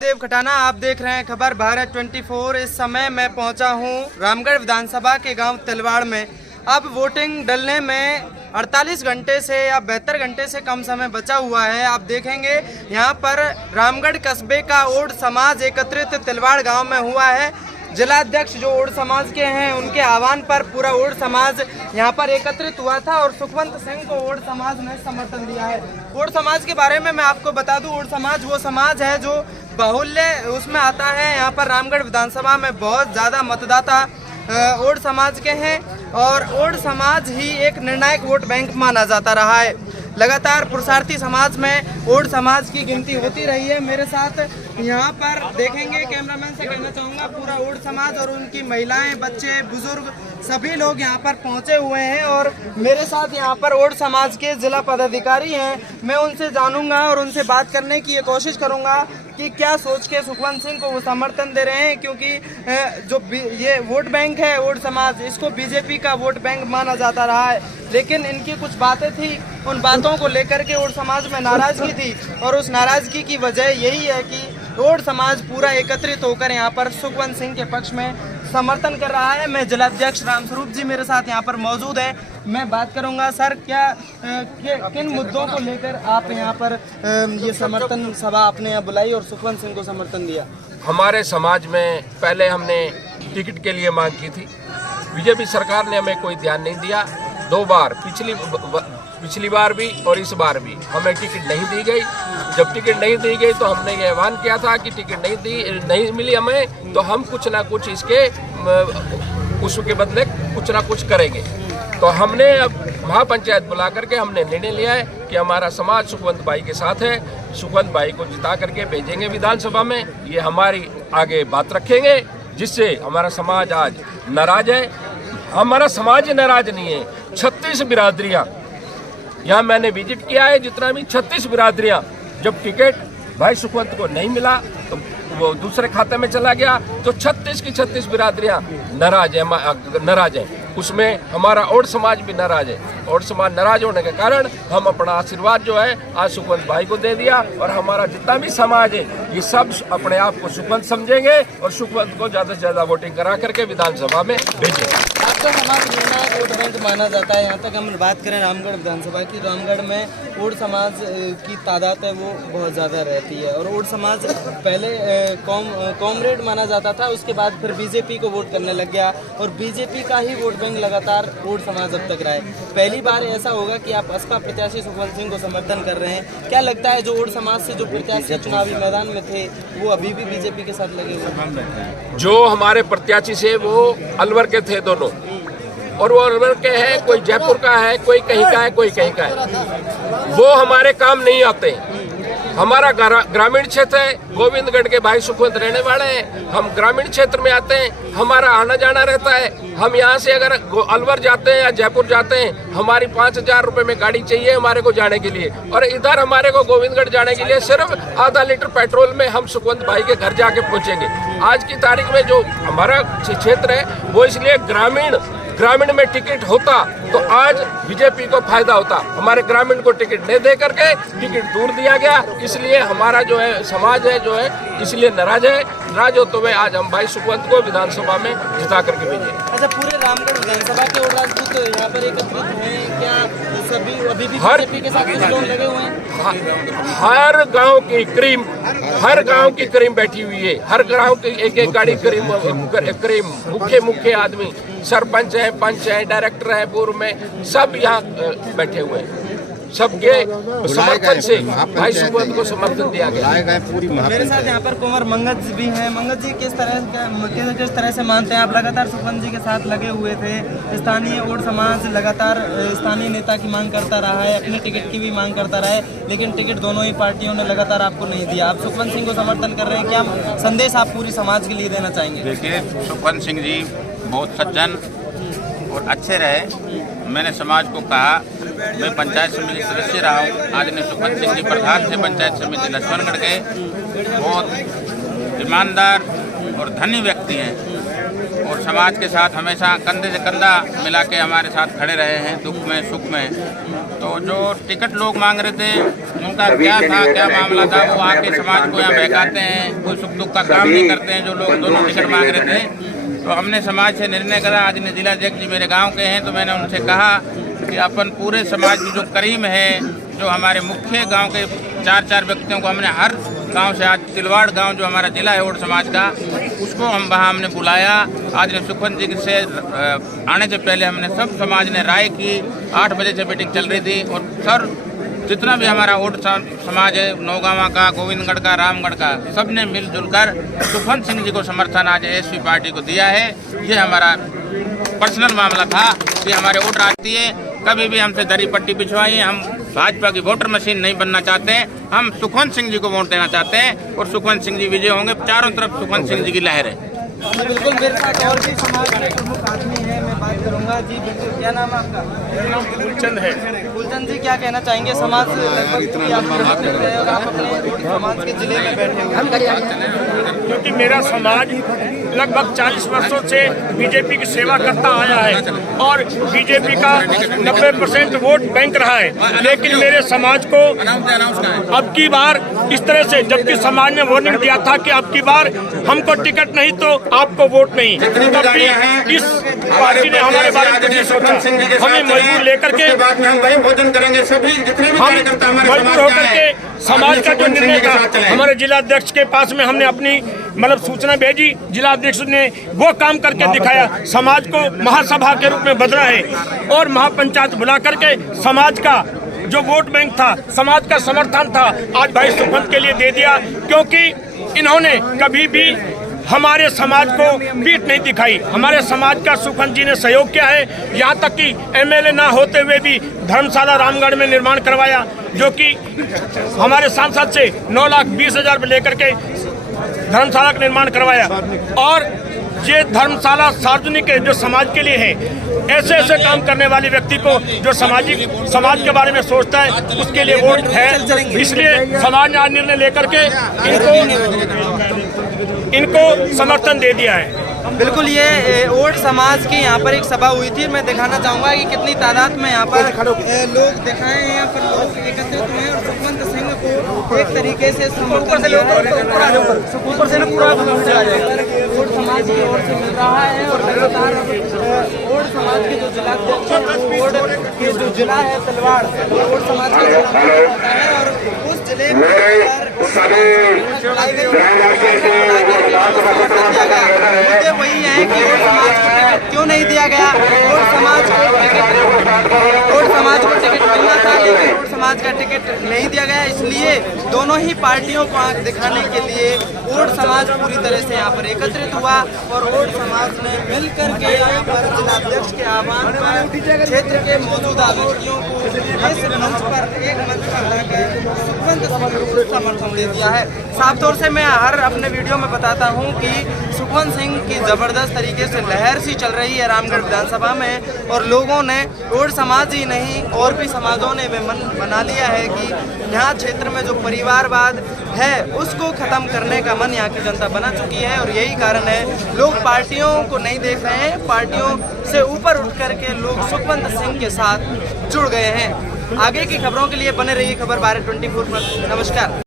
देव खटाना, आप देख रहे हैं खबर भारत 24। इस समय मैं पहुंचा हूं रामगढ़ विधानसभा के गांव तिलवाड़ में। अब वोटिंग डलने में 48 घंटे से या 72 घंटे से कम समय बचा हुआ है। आप देखेंगे यहां पर रामगढ़ कस्बे का ओड समाज एकत्रित तिलवाड़ गांव में हुआ है। जिलाध्यक्ष जो ओड समाज के हैं उनके आह्वान पर पूरा ओड समाज यहां पर एकत्रित हुआ था और सुखवंत सिंह को ओड समाज ने समर्थन दिया है। ओड समाज के बारे में मैं आपको बता दूं, ओड समाज वो समाज है जो बाहुल्य उसमें आता है। यहाँ पर रामगढ़ विधानसभा में बहुत ज़्यादा मतदाता ओड समाज के हैं और ओड समाज ही एक निर्णायक वोट बैंक माना जाता रहा है। लगातार पुरुषार्थी समाज में ओड समाज की गिनती होती रही है। मेरे साथ यहाँ पर देखेंगे, कैमरामैन से कहना चाहूँगा, पूरा ओड समाज और उनकी महिलाएं, बच्चे, बुजुर्ग सभी लोग यहाँ पर पहुँचे हुए हैं और मेरे साथ यहाँ पर ओड समाज के जिला पदाधिकारी हैं। मैं उनसे जानूंगा और उनसे बात करने की कोशिश करूँगा कि क्या सोच के सुखवंत सिंह को वो समर्थन दे रहे हैं, क्योंकि जो ये वोट बैंक है ओड समाज, इसको बीजेपी का वोट बैंक माना जाता रहा है। लेकिन इनकी कुछ बातें थी, उन बातों को लेकर के ओड समाज में नाराजगी थी और उस नाराजगी की वजह यही है कि ओड समाज पूरा एकत्रित होकर यहाँ पर सुखवंत सिंह के पक्ष में समर्थन कर रहा है। मैं जिलाध्यक्ष रामस्वरूप जी मेरे साथ यहाँ पर मौजूद हैं। मैं बात करूंगा, सर क्या किन मुद्दों को लेकर आप यहाँ पर ये समर्थन सभा आपने यहाँ बुलाई और सुखवंत सिंह को समर्थन दिया? हमारे समाज में पहले हमने टिकट के लिए मांग की थी। बीजेपी सरकार ने हमें कोई ध्यान नहीं दिया। 2 बार, पिछली बार भी और इस बार भी हमें टिकट नहीं दी गई। जब टिकट नहीं दी गई तो हमने ये ऐलान किया था कि टिकट नहीं मिली हमें तो हम कुछ ना कुछ उसके बदले कुछ ना कुछ करेंगे। तो हमने अब महापंचायत बुला करके हमने निर्णय लिया है कि हमारा समाज सुखवंत भाई के साथ है। सुखवंत भाई को जिता करके भेजेंगे विधानसभा में। ये हमारी आगे बात रखेंगे, जिससे हमारा समाज आज नाराज है। हमारा समाज नाराज नहीं है। 36 बिरादरियाँ यहाँ मैंने विजिट किया है, जितना भी 36 बिरादरियाँ, जब टिकट भाई सुखवंत को नहीं मिला तो वो दूसरे खाते में चला गया, तो 36 की 36 बिरादरियाँ नाराज है। उसमें हमारा ओड समाज भी नाराज है। ओड समाज नाराज होने के कारण हम अपना आशीर्वाद जो है आज सुखवंत भाई को दे दिया और हमारा जितना भी समाज है ये सब अपने आप को सुखवंत समझेंगे और सुखवंत को ज़्यादा से ज़्यादा वोटिंग करा करके विधानसभा में भेजेंगे। आपका समाज निर्णायक वोट बैंक माना जाता है। यहाँ तक हम बात करें रामगढ़ विधानसभा की, रामगढ़ में ओड समाज की तादाद है वो बहुत ज़्यादा रहती है और ओड समाज पहले कॉमरेड माना जाता था, उसके बाद फिर बीजेपी को वोट करने लग गया और बीजेपी का ही वोट बैंक लगातार ओड समाज अब तक रहा है। पहली बार ऐसा होगा कि आप बसपा प्रत्याशी सुखवंत सिंह को समर्थन कर रहे हैं। क्या लगता है जो ओड समाज से जो प्रत्याशी चुनावी मैदान में थे वो अभी भी बीजेपी के साथ लगे हुए हैं? जो हमारे प्रत्याशी से वो अलवर के थे दोनों, और वो अलवर के हैं, कोई जयपुर का है, कोई कहीं का है, कोई कहीं का है। वो हमारे काम नहीं आते। हमारा ग्रामीण क्षेत्र है, गोविंदगढ़ के भाई सुखवंत रहने वाले हैं। हम ग्रामीण क्षेत्र में आते हैं, हमारा आना जाना रहता है। हम यहाँ से अगर अलवर जाते हैं या जयपुर जाते हैं, हमारी 5000 रुपये में गाड़ी चाहिए हमारे को जाने के लिए, और इधर हमारे को गोविंदगढ़ जाने के लिए सिर्फ आधा लीटर पेट्रोल में हम सुखवंत भाई के घर जाके पहुँचेंगे। आज की तारीख में जो हमारा क्षेत्र है वो इसलिए ग्रामीण में टिकट होता तो आज बीजेपी को फायदा होता। हमारे ग्रामीण को टिकट नहीं दे करके टिकट दूर दिया गया, इसलिए हमारा जो है समाज है जो है इसलिए नाराज है। नाराज हो तो वे आज हम भाई सुखवंत को विधानसभा में जिता करके भेजे। अच्छा, पूरे रामगढ़ विधानसभा के ओड राजपूत तो यहाँ पर एकत्रित हुए हैं, क्या सभी अभी भी बीजेपी के साथ कुछ लोग लगे हुए हैं? हर गांव की करीम बैठी हुई है। हर गांव की एक गाड़ी करीम मुख्य आदमी, सरपंच है, पंच है, डायरेक्टर है, पूर्व में सब यहाँ बैठे हुए हैं। सबके समर्थन से भाई सुखवंत को समर्थन दिया गया। मेरे साथ यहाँ पर कुंवर मंगत भी हैं। मंगत जी, किस तरह से मानते हैं आप? लगातार सुखवंत जी के साथ लगे हुए थे। स्थानीय ओड समाज लगातार स्थानीय नेता की मांग करता रहा है, अपने टिकट की भी मांग करता रहा है, लेकिन टिकट दोनों ही पार्टियों ने लगातार आपको नहीं दिया। आप सुखवंत सिंह को समर्थन कर रहे हैं, क्या संदेश आप पूरी समाज के लिए देना चाहेंगे? देखिए, सुखवंत सिंह जी बहुत सज्जन और अच्छे रहे। मैंने समाज को कहा, मैं पंचायत समिति सदस्य रहा हूँ। आदरणीय सुखवंत सिंह जी प्रधान थे पंचायत समिति लक्ष्मणगढ़ के। बहुत ईमानदार और धनी व्यक्ति हैं और समाज के साथ हमेशा कंधे से कंधा मिला के हमारे साथ खड़े रहे हैं, दुख में सुख में। तो तो जो टिकट लोग मांग रहे थे उनका क्या था, क्या मामला था, वो आके समाज को यहाँ बहकाते हैं, कोई सुख दुख का काम नहीं करते हैं। जो लोग दोनों टिकट मांग रहे थे, तो हमने समाज से निर्णय करा। आज ने जिलाध्यक्ष जी मेरे गांव के हैं, तो मैंने उनसे कहा कि अपन पूरे समाज की जो करीम है, जो हमारे मुख्य गांव के 4 व्यक्तियों को हमने हर गांव से, आज तिलवाड़ गांव जो हमारा जिला है ओड समाज का, उसको हम वहाँ हमने बुलाया। आज ने सुखवंत जी से आने से पहले हमने सब समाज ने राय की। 8 बजे से मीटिंग चल रही थी और सर जितना भी हमारा ओड समाज है, नौगावा का, गोविंदगढ़ का, रामगढ़ का, सब ने मिलजुल कर सुखवंत सिंह जी को समर्थन आज एसपी पार्टी को दिया है। ये हमारा पर्सनल मामला था कि हमारे वोटर आती है, कभी भी हमसे दरी पट्टी पिछवाइए। हम भाजपा की वोटर मशीन नहीं बनना चाहते हैं, हम सुखवंत सिंह जी को वोट देना चाहते हैं और सुखवंत सिंह जी विजय होंगे। चारों तरफ सुखवंत सिंह जी की लहर है। बिल्कुल, मेरे साथ और भी समाज के प्रमुख आदमी हैं, मैं बात करूंगा। जी बिल्कुल, क्या नाम है आपका? मेरा नाम फूलचंद है। फूलचंद जी, क्या कहना चाहेंगे? समाज लगभग पूरी आप रहे हैं और आप अपने समाज के जिले में बैठे हुए, क्योंकि मेरा समाज लगभग 40 वर्षों से बीजेपी की सेवा करता आया है और बीजेपी का 90% वोट बैंक रहा है। लेकिन मेरे समाज को अब की बार इस तरह से, जबकि समाज ने वार्निंग दिया था कि अब की बार हमको टिकट नहीं तो आपको वोट नहीं, तब भी इस पार्टी ने हमारे बारे में नहीं सोचा। हमें मजबूर लेकर के हम मजबूर होकर के समाज का जो निर्णय था, हमारे जिलाध्यक्ष के पास में हमने अपनी सूचना भेजी। जिलाध्यक्ष ने वो काम करके दिखाया, समाज को महासभा के रूप में बदला है और महापंचायत बुला करके समाज का जो वोट बैंक था, समाज का समर्थन था, आज भाई सुखवंत के लिए दे दिया। क्योंकि इन्होंने कभी भी हमारे समाज को पीठ नहीं दिखाई। हमारे समाज का सुखवंत जी ने सहयोग किया है, यहाँ तक कि एमएलए ना होते हुए भी धर्मशाला रामगढ़ में निर्माण करवाया, जो कि हमारे सांसद से 9,20,000 लेकर के धर्मशाला का निर्माण करवाया। और ये धर्मशाला सार्वजनिक है, जो समाज के लिए है। ऐसे ऐसे काम करने वाले व्यक्ति को जो समाज के बारे में सोचता है, उसके लिए वोट है। इसलिए समाज ने आज निर्णय लेकर के इनको समर्थन दे दिया है। बिल्कुल, ये ओड समाज की यहाँ पर एक सभा हुई थी। मैं दिखाना चाहूँगा कि कितनी तादाद में यहाँ पर लोग दिखाए हैं, यहाँ पर लोग एकत्रित हुए हैं और सुखवंत सिंह को एक तरीके से ऊपर से पूरा ओड समाज की ओर से मिल रहा है। और लगातार ओड समाज के जो जिलाध्यक्ष हैं, ओड के जो जिला है तिलवाड़, ओड समाज का जिला है और उस जिले में वही है कि ओड समाज को टिकट क्यों नहीं दिया गया। ओड समाज को टिकट मिलना था, लेकिन ओड समाज का टिकट नहीं दिया गया। इसलिए दोनों ही पार्टियों को आंख दिखाने के लिए ओड समाज पूरी तरह से यहाँ पर एकत्रित हुआ और ओड समाज ने मिलकर के यहाँ पर जिलाध्यक्ष के आह्वान पर क्षेत्र के मौजूदा व्यक्तियों को इस मंच पर एक मंच पर लाकर सुखवंत सिंह को समर्थन दे दिया है। साफ तौर से मैं हर अपने वीडियो में बताता हूँ कि सुखवंत सिंह की जबरदस्त तरीके से लहर सी चल रही है रामगढ़ विधानसभा में और लोगों ने, ओड समाज ही नहीं और भी समाजों ने वे मन बना लिया है कि यहाँ क्षेत्र में जो परिवारवाद है उसको खत्म करने का मन यहाँ की जनता बना चुकी है। और यही कारण है लोग पार्टियों को नहीं देख रहे हैं, पार्टियों से ऊपर उठ करके लोग सुखवंत सिंह के साथ जुड़ गए हैं। आगे की खबरों के लिए बने रहिए खबर भारत 24 पर। नमस्कार।